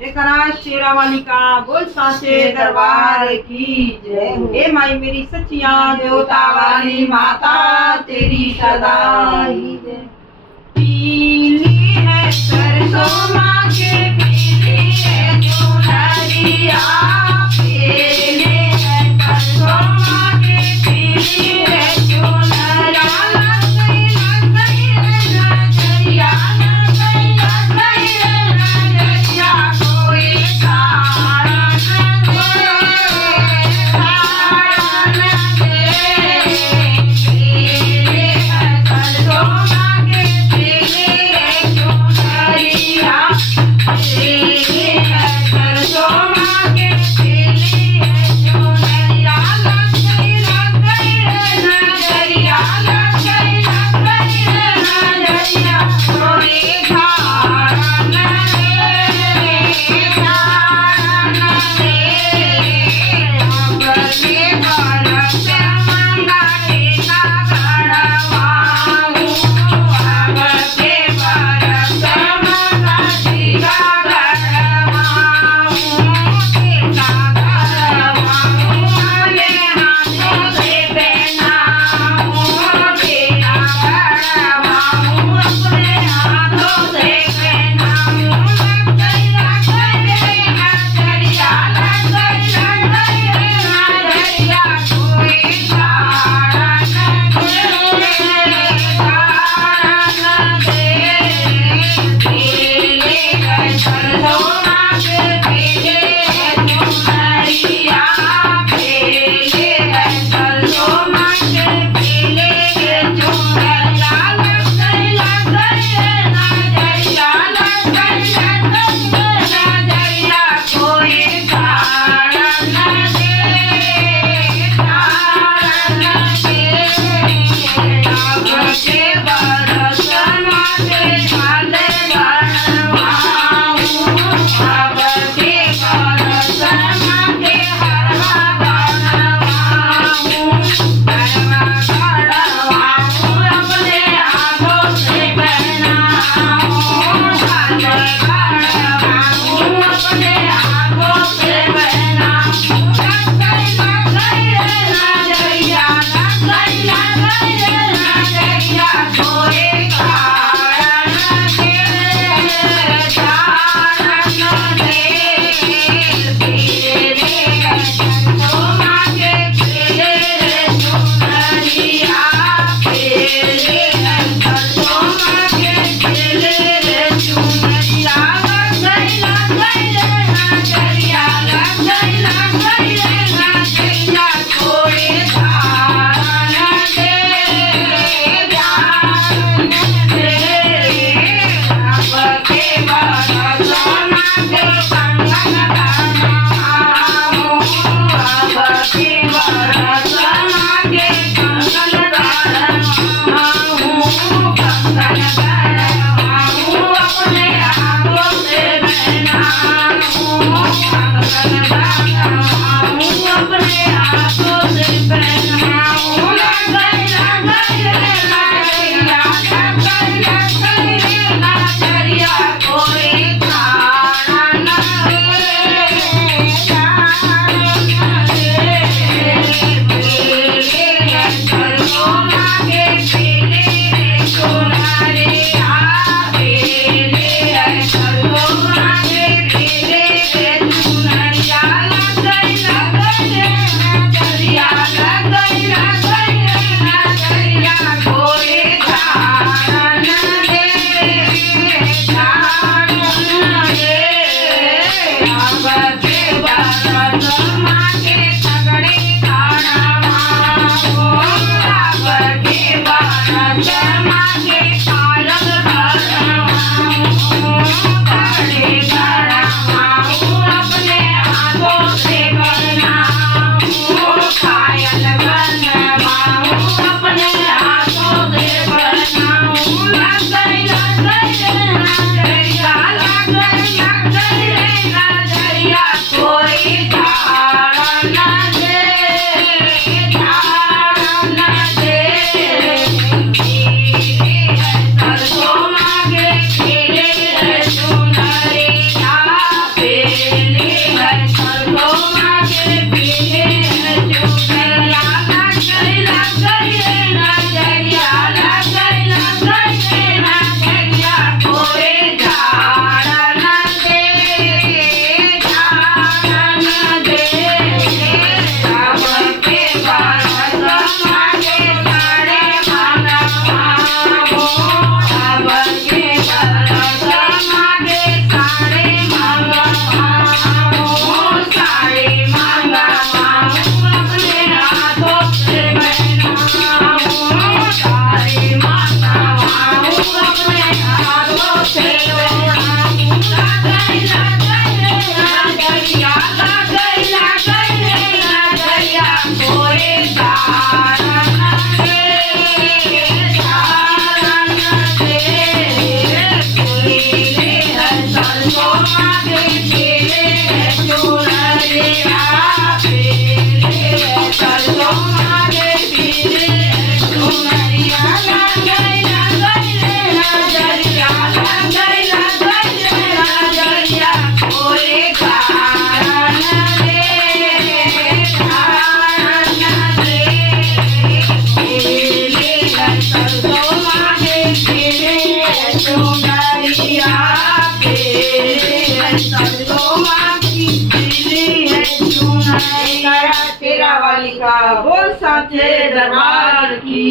एकरा शेरा वाली का बोल साचे दरबार की जय। हे माई मेरी सच्चिया देवता वाली माता तेरी सदा ही जय। पीली है सरसों माँ के पीली है चुनरिया, पीली है सरसों माँ के पीली है चुनरिया। लग गई नजरिया, लग गई नजरिया, कोई तारा न दे। पीली है सरसों माँ के पीली है चुनरिया, पीली है सरसों माँ के पीली है चुनरिया। लग गई नजरिया, लग गई नजरिया, कोई तारा न दे, तारा न दे। अपने बरस मंगा टीका गढ़वाऊं, अपने बरस मंगा टीका गढ़वाऊं, टीका गढ़वाऊं, अपने हाथों से पहनाऊं, टीका गढ़वाऊं, अपने हाथों से पहनाऊं। लग गई नजरिया, लग गई नजरिया, कोई तारा न दे, तारा न दे। पीली है सरसों माँ के पीली है चुनरिया, पीली है सरसों माँ के पीली है चुनरिया। लग गई नजरिया, लग गई नजरिया, कोई तारा न दे, तारा न दे। अपने बरस माथे झाले बनवाऊं, अपने बरस माथे हरवा बनवाऊं, हरवा बनवाऊं, अपने हाथों से पहनाऊं, हाथ बनवाऊं, अपने हाथों से पहनाऊं। लग गई नजरिया, लग गई नजरिया, कोई तारा न दे, तारा न दे। पीली है सरसों माँ के पीली है चुनरिया, पीली है सरसों माँ के पीली है चुनरिया। लग मागे फिरे चुनरिया फिरे सरसों मागे फिरे चुनरिया लग गई रे नजरिया लग गई रे नजरिया ओरे कारण रे सरसों मागे फिरे चुनरिया सरसों मागे फिरे चुनरिया तेरा वाली का बोल साथे दरबार की